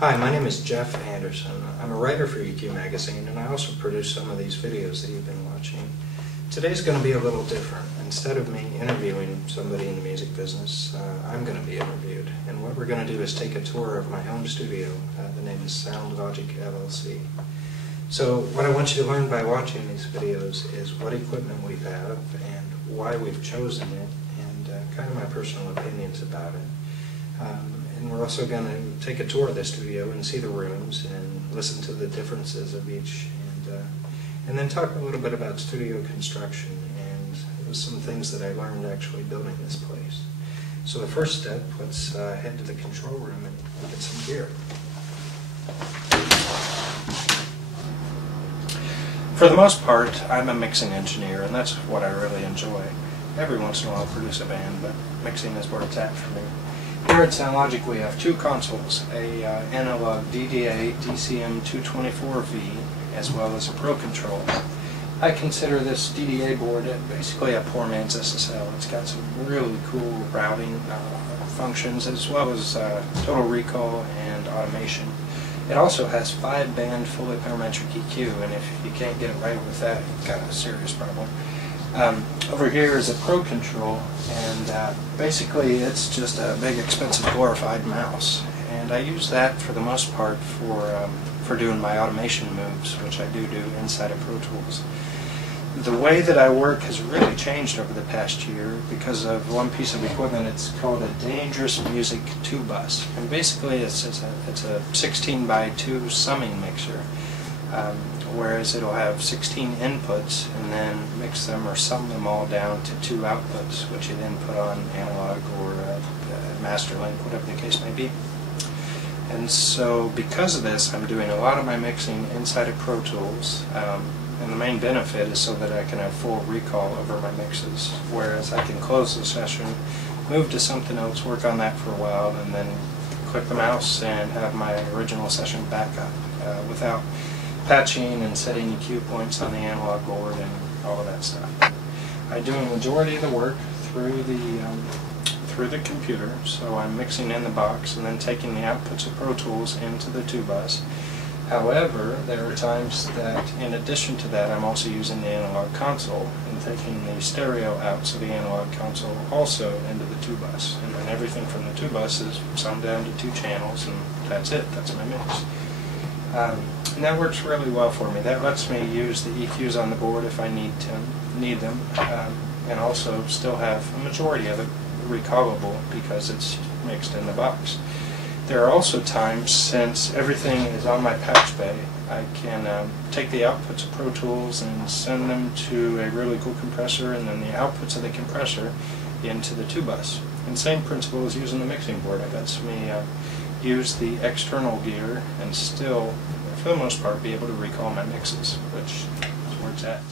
Hi, my name is Jeff Anderson. I'm a writer for EQ Magazine, and I also produce some of these videos that you've been watching. Today's going to be a little different. Instead of me interviewing somebody in the music business, I'm going to be interviewed. And what we're going to do is take a tour of my home studio. The name is Sound Logic LLC. So what I want you to learn by watching these videos is what equipment we have and why we've chosen it, and kind of my personal opinions about it. And we're also going to take a tour of the studio and see the rooms and listen to the differences of each, and then talk a little bit about studio construction and some things that I learned actually building this place. So the first step, let's head to the control room and look at some gear. For the most part, I'm a mixing engineer, and that's what I really enjoy. Every once in a while I'll produce a band, but mixing is where it's at for me. Here at Sound Logic we have two consoles, a analog DDA DCM224V as well as a Pro Control. I consider this DDA board basically a poor man's SSL. It's got some really cool routing functions as well as total recall and automation. It also has 5-band fully parametric EQ, and if you can't get it right with that, you've got a serious problem. Over here is a Pro Control, and basically it's just a big expensive glorified mouse, and I use that for the most part for doing my automation moves, which I do inside of Pro Tools. The way that I work has really changed over the past year because of one piece of equipment. It's called a Dangerous Music 2-bus, and basically it's a 16 by 2 summing mixer. Whereas it'll have 16 inputs and then mix them or sum them all down to 2 outputs, which you then put on analog or master link, whatever the case may be. And so because of this, I'm doing a lot of my mixing inside of Pro Tools, and the main benefit is so that I can have full recall over my mixes, whereas I can close the session, move to something else, work on that for a while, and then click the mouse and have my original session back up without patching and setting EQ points on the analog board and all of that stuff. I do a majority of the work through the computer, so I'm mixing in the box and then taking the outputs of Pro Tools into the 2-bus. However, there are times that in addition to that I'm also using the analog console and taking the stereo outs of the analog console also into the 2-bus, and then everything from the 2-bus is summed down to 2 channels, and that's it. That's my mix. And that works really well for me. That lets me use the EQs on the board if I need them, and also still have a majority of it recallable because it's mixed in the box. There are also times, since everything is on my patch bay, I can take the outputs of Pro Tools and send them to a really cool compressor, and then the outputs of the compressor into the 2-bus. And same principle as using the mixing board. It lets me use the external gear and still, for the most part, be able to recall my mixes, which is where it's at.